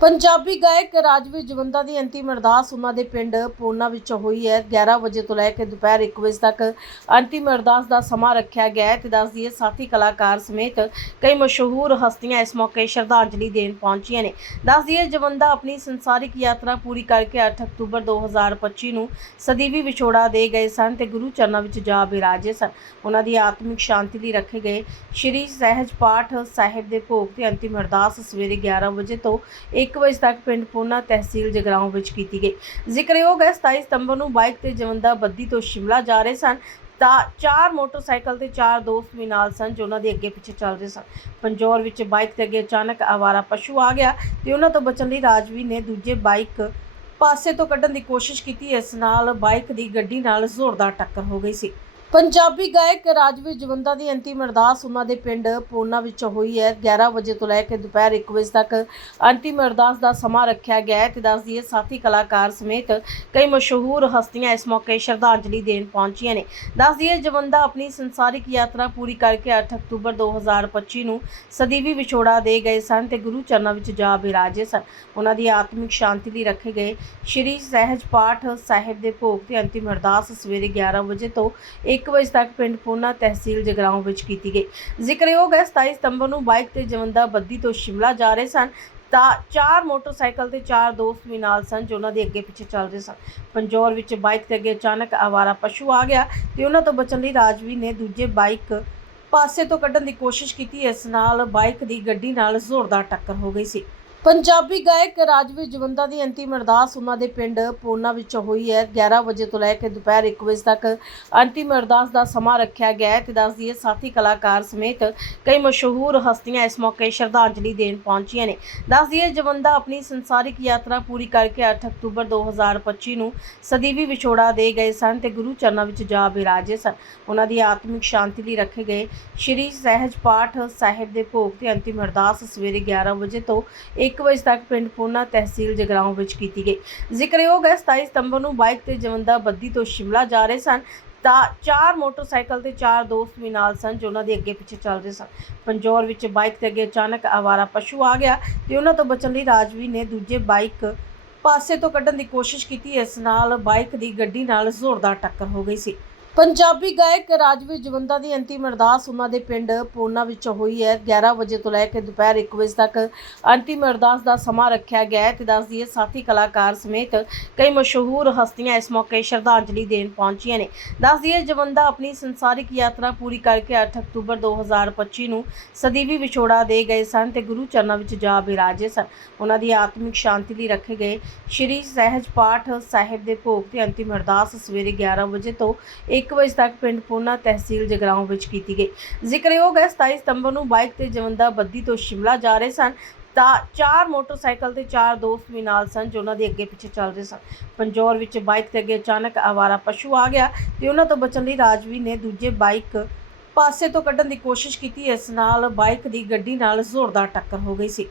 ਪੰਜਾਬੀ ਗਾਇਕ ਰਾਜਵੀਰ ਜਵੰਦਾ ਦੀ ਅੰਤਿਮ ਅਰਦਾਸ ਉਹਨਾਂ ਦੇ ਪਿੰਡ ਪੋਨਾ ਵਿੱਚ ਹੋਈ ਹੈ। 11 ਵਜੇ ਤੋਂ ਲੈ ਕੇ ਦੁਪਹਿਰ 1 ਵਜੇ ਤੱਕ ਅੰਤਿਮ ਅਰਦਾਸ ਦਾ ਸਮਾਂ ਰੱਖਿਆ ਗਿਆ ਹੈ ਤੇ ਦੱਸ ਦਈਏ ਸਾਥੀ ਕਲਾਕਾਰ ਸਮੇਤ ਕਈ ਮਸ਼ਹੂਰ ਹਸਤੀਆਂ ਇਸ ਮੌਕੇ ਸ਼ਰਧਾਂਜਲੀ ਦੇਣ ਪਹੁੰਚੀਆਂ ਨੇ। ਦੱਸ ਦਈਏ ਜਵੰਦਾ ਆਪਣੀ ਸੰਸਾਰਿਕ ਯਾਤਰਾ ਪੂਰੀ ਕਰਕੇ 8 ਅਕਤੂਬਰ 2025 ਨੂੰ ਸਦੀਵੀ ਵਿਛੋੜਾ ਦੇ ਗਏ ਸਨ ਤੇ ਗੁਰੂ ਚਰਨਾਂ ਵਿੱਚ ਜਾ ਬਿਰਾਜੇ ਸਨ। ਉਹਨਾਂ ਦੀ ਆਤਮਿਕ ਸ਼ਾਂਤੀ ਲਈ ਰੱਖੇ ਗਏ ਸ਼੍ਰੀ ਸਹਿਜ ਪਾਠ ਸਾਹਿਬ ਦੇ ਭੋਗ ਤੇ ਅੰਤਿਮ ਅਰਦਾਸ ਸਵੇਰੇ 11 ਵਜੇ ਤੋਂ 1 ਵਜੇ ਤੱਕ ਪਿੰਡ ਪੂਨਾ ਤਹਿਸੀਲ ਜਗਰਾਉਂ ਵਿੱਚ ਕੀਤੀ ਗਈ। ਜ਼ਿਕਰਯੋਗ ਹੈ 27 ਸਤੰਬਰ ਨੂੰ ਬਾਈਕ ਤੇ ਜਵੰਦਾ ਬੱਦੀ ਤੋਂ ਸ਼ਿਮਲਾ ਜਾ ਰਹੇ ਸਨ। ਤਾਂ ਚਾਰ ਮੋਟਰਸਾਈਕਲ ਤੇ ਚਾਰ ਦੋਸਤ ਵੀ ਨਾਲ ਸਨ, ਜੋ ਉਹਨਾਂ ਦੇ ਅੱਗੇ ਪਿੱਛੇ ਚੱਲ ਰਹੇ ਸਨ। ਪੰਜੌਰ ਵਿੱਚ ਬਾਈਕ ਤੇ ਅੱਗੇ ਅਚਾਨਕ ਆਵਾਰਾ ਪਸ਼ੂ ਆ ਗਿਆ ਤੇ ਉਹਨਾਂ ਤੋਂ ਬਚਣ ਲਈ ਰਾਜਵੀਰ ਨੇ ਦੂਜੇ ਬਾਈਕ ਪਾਸੇ ਤੋਂ ਕੱਢਣ ਦੀ ਕੋਸ਼ਿਸ਼ ਕੀਤੀ। ਇਸ ਨਾਲ ਬਾਈਕ ਦੀ ਗੱਡੀ ਨਾਲ ਜ਼ੋਰਦਾਰ ਟੱਕਰ ਹੋ ਗਈ ਸੀ। ਪੰਜਾਬੀ ਗਾਇਕ ਰਾਜਵੀਰ ਜਵੰਦਾ ਦੀ ਅੰਤਿਮ ਅਰਦਾਸ ਉਹਨਾਂ ਦੇ ਪਿੰਡ ਪੋਨਾ ਵਿੱਚ ਹੋਈ ਹੈ। 11 ਵਜੇ ਤੋਂ ਲੈ ਕੇ ਦੁਪਹਿਰ 1 ਵਜੇ ਤੱਕ ਅੰਤਿਮ ਅਰਦਾਸ ਦਾ ਸਮਾਂ ਰੱਖਿਆ ਗਿਆ ਹੈ। ਤੇ ਦੱਸ ਦਈਏ ਸਾਥੀ ਕਲਾਕਾਰ ਸਮੇਤ ਕਈ ਮਸ਼ਹੂਰ ਹਸਤੀਆਂ ਇਸ ਮੌਕੇ ਸ਼ਰਧਾਂਜਲੀ ਦੇਣ ਪਹੁੰਚੀਆਂ ਨੇ। ਦੱਸ ਦਈਏ ਜਵੰਦਾ ਆਪਣੀ ਸੰਸਾਰਿਕ ਯਾਤਰਾ ਪੂਰੀ ਕਰਕੇ 8 ਅਕਤੂਬਰ 2025 ਨੂੰ ਸਦੀਵੀ ਵਿਛੋੜਾ ਦੇ ਗਏ ਸਨ ਤੇ ਗੁਰੂ ਚਰਨਾਂ ਵਿੱਚ ਜਾ ਬਿਰਾਜੇ ਸਨ। ਉਹਨਾਂ ਦੀ ਆਤਮਿਕ ਸ਼ਾਂਤੀ ਲਈ ਰੱਖੇ ਗਏ ਸ਼੍ਰੀ ਸਹਿਜ ਪਾਠ ਸਾਹਿਬ ਦੇ ਭੋਗ ਤੇ ਅੰਤਿਮ ਅਰਦਾਸ ਸਵੇਰੇ 11 ਵਜੇ ਤੋਂ 1 ਵਜੇ ਤੱਕ ਪਿੰਡ ਪੂਨਾ ਤਹਿਸੀਲ ਜਗਰਾਉਂ ਵਿੱਚ ਕੀਤੀ ਗਈ। ਜ਼ਿਕਰਯੋਗ ਹੈ 27 ਸਤੰਬਰ ਨੂੰ ਬਾਈਕ ਤੇ ਜਵੰਦਾ ਬੱਦੀ ਤੋਂ ਸ਼ਿਮਲਾ ਜਾ ਰਹੇ ਸਨ। ਤਾਂ ਚਾਰ ਮੋਟਰਸਾਈਕਲ ਤੇ ਚਾਰ ਦੋਸਤ ਵੀ ਨਾਲ ਸਨ, ਜੋ ਉਹਨਾਂ ਦੇ ਅੱਗੇ ਪਿੱਛੇ ਚੱਲ ਰਹੇ ਸਨ। ਪੰਜੌਰ ਵਿੱਚ ਬਾਈਕ ਤੇ ਅੱਗੇ ਅਚਾਨਕ ਆਵਾਰਾ ਪਸ਼ੂ ਆ ਗਿਆ ਤੇ ਉਹਨਾਂ ਤੋਂ ਬਚਣ ਲਈ ਰਾਜਵੀਰ ਨੇ ਦੂਜੇ ਬਾਈਕ ਪਾਸੇ ਤੋਂ ਕੱਢਣ ਦੀ ਕੋਸ਼ਿਸ਼ ਕੀਤੀ। ਇਸ ਨਾਲ ਬਾਈਕ ਦੀ ਗੱਡੀ ਨਾਲ ਜ਼ੋਰਦਾਰ ਟੱਕਰ ਹੋ ਗਈ ਸੀ। ਪੰਜਾਬੀ ਗਾਇਕ ਰਾਜਵੀਰ ਜਵੰਦਾ ਦੀ ਅੰਤਿਮ ਅਰਦਾਸ ਉਹਨਾਂ ਦੇ ਪਿੰਡ ਪੋਨਾ ਵਿੱਚ ਹੋਈ ਹੈ। 11 ਵਜੇ ਤੋਂ ਲੈ ਕੇ ਦੁਪਹਿਰ 1 ਵਜੇ ਤੱਕ ਅੰਤਿਮ ਅਰਦਾਸ ਦਾ ਸਮਾਂ ਰੱਖਿਆ ਗਿਆ ਹੈ ਤੇ ਦੱਸ ਦਈਏ ਸਾਥੀ ਕਲਾਕਾਰ ਸਮੇਤ ਕਈ ਮਸ਼ਹੂਰ ਹਸਤੀਆਂ ਇਸ ਮੌਕੇ ਸ਼ਰਧਾਂਜਲੀ ਦੇਣ ਪਹੁੰਚੀਆਂ ਨੇ। ਦੱਸ ਦਈਏ ਜਵੰਦਾ ਆਪਣੀ ਸੰਸਾਰਿਕ ਯਾਤਰਾ ਪੂਰੀ ਕਰਕੇ 8 ਅਕਤੂਬਰ 2025 ਨੂੰ ਸਦੀਵੀ ਵਿਛੋੜਾ ਦੇ ਗਏ ਸਨ ਤੇ ਗੁਰੂ ਚਰਨਾਂ ਵਿੱਚ ਜਾ ਬਿਰਾਜੇ ਸਨ। ਉਹਨਾਂ ਦੀ ਆਤਮਿਕ ਸ਼ਾਂਤੀ ਲਈ ਰੱਖੇ ਗਏ ਸ਼੍ਰੀ ਸਹਿਜ ਪਾਠ ਸਾਹਿਬ ਦੇ ਭੋਗ ਤੇ ਅੰਤਿਮ ਅਰਦਾਸ ਸਵੇਰੇ 11 ਵਜੇ ਤੋਂ 1 ਵਜੇ ਤੱਕ ਪਿੰਡ ਪੂਨਾ ਤਹਿਸੀਲ ਜਗਰਾਉਂ ਵਿੱਚ ਕੀਤੀ ਗਈ। ਜ਼ਿਕਰਯੋਗ ਹੈ 27 ਸਤੰਬਰ ਨੂੰ ਬਾਈਕ ਤੇ ਜਵੰਦਾ ਬੱਦੀ ਤੋਂ ਸ਼ਿਮਲਾ ਜਾ ਰਹੇ ਸਨ। ਤਾਂ ਚਾਰ ਮੋਟਰਸਾਈਕਲ ਤੇ ਚਾਰ ਦੋਸਤ ਵੀ ਨਾਲ ਸਨ ਜੋ ਉਹਨਾਂ ਦੇ ਅੱਗੇ ਪਿੱਛੇ ਚੱਲ ਰਹੇ ਸਨ। ਪੰਜੌਰ ਵਿੱਚ ਬਾਈਕ ਤੇ ਅੱਗੇ ਅਚਾਨਕ ਆਵਾਰਾ ਪਸ਼ੂ ਆ ਗਿਆ ਤੇ ਉਹਨਾਂ ਤੋਂ ਬਚਣ ਲਈ ਰਾਜਵੀ ਨੇ ਦੂਜੇ ਬਾਈਕ ਪਾਸੇ ਤੋਂ ਕੱਢਣ ਦੀ ਕੋਸ਼ਿਸ਼ ਕੀਤੀ। ਇਸ ਨਾਲ ਬਾਈਕ ਦੀ ਗੱਡੀ ਨਾਲ ਜ਼ੋਰਦਾਰ ਟੱਕਰ ਹੋ ਗਈ ਸੀ। ਪੰਜਾਬੀ ਗਾਇਕ ਰਾਜਵੀਰ ਜਵੰਦਾ ਦੀ ਅੰਤਿਮ ਅਰਦਾਸ ਉਹਨਾਂ ਦੇ ਪਿੰਡ ਪੋਨਾ ਵਿੱਚ ਹੋਈ ਹੈ। 11 ਵਜੇ ਤੋਂ ਲੈ ਕੇ ਦੁਪਹਿਰ 1 ਵਜੇ ਤੱਕ ਅੰਤਿਮ ਅਰਦਾਸ ਦਾ ਸਮਾਂ ਰੱਖਿਆ ਗਿਆ ਹੈ ਤੇ ਦੱਸ ਦਈਏ ਸਾਥੀ ਕਲਾਕਾਰ ਸਮੇਤ ਕਈ ਮਸ਼ਹੂਰ ਹਸਤੀਆਂ ਇਸ ਮੌਕੇ ਸ਼ਰਧਾਂਜਲੀ ਦੇਣ ਪਹੁੰਚੀਆਂ ਨੇ। ਦੱਸ ਦਈਏ ਜਵੰਦਾ ਆਪਣੀ ਸੰਸਾਰਿਕ ਯਾਤਰਾ ਪੂਰੀ ਕਰਕੇ 8 ਅਕਤੂਬਰ 2025 ਨੂੰ ਸਦੀਵੀ ਵਿਛੋੜਾ ਦੇ ਗਏ ਸਨ ਤੇ ਗੁਰੂ ਚਰਨਾਂ ਵਿੱਚ ਜਾ ਬਿਰਾਜੇ ਸਨ। ਉਹਨਾਂ ਦੀ ਆਤਮਿਕ ਸ਼ਾਂਤੀ ਲਈ ਰੱਖੇ ਗਏ ਸ਼੍ਰੀ ਸਹਿਜ ਪਾਠ ਸਾਹਿਬ ਦੇ ਭੋਗ ਤੇ ਅੰਤਿਮ ਅਰਦਾਸ ਸਵੇਰੇ 11 ਵਜੇ ਤੋਂ 1 ਵਜੇ ਤੱਕ ਪਿੰਡ ਪੂਨਾ ਤਹਿਸੀਲ ਜਗਰਾਉਂ ਵਿੱਚ ਕੀਤੀ ਗਈ। ਜ਼ਿਕਰਯੋਗ ਹੈ 27 ਸਤੰਬਰ ਨੂੰ ਬਾਈਕ ਤੇ ਜਵੰਦਾ ਬੱਦੀ ਤੋਂ ਸ਼ਿਮਲਾ ਜਾ ਰਹੇ ਸਨ। ਤਾਂ ਚਾਰ ਮੋਟਰਸਾਈਕਲ ਤੇ ਚਾਰ ਦੋਸਤ ਵੀ ਨਾਲ ਸਨ ਜੋ ਉਹਨਾਂ ਦੇ ਅੱਗੇ ਪਿੱਛੇ ਚੱਲ ਰਹੇ ਸਨ। ਪੰਜੌਰ ਵਿੱਚ ਬਾਈਕ ਤੇ ਅੱਗੇ ਅਚਾਨਕ ਆਵਾਰਾ ਪਸ਼ੂ ਆ ਗਿਆ ਤੇ ਉਹਨਾਂ ਤੋਂ ਬਚਣ ਲਈ ਰਾਜਵੀ ਨੇ ਦੂਜੇ ਬਾਈਕ ਪਾਸੇ ਤੋਂ ਕੱਢਣ ਦੀ ਕੋਸ਼ਿਸ਼ ਕੀਤੀ। ਇਸ ਨਾਲ ਬਾਈਕ ਦੀ ਗੱਡੀ ਨਾਲ ਜ਼ੋਰਦਾਰ ਟੱਕਰ ਹੋ ਗਈ ਸੀ।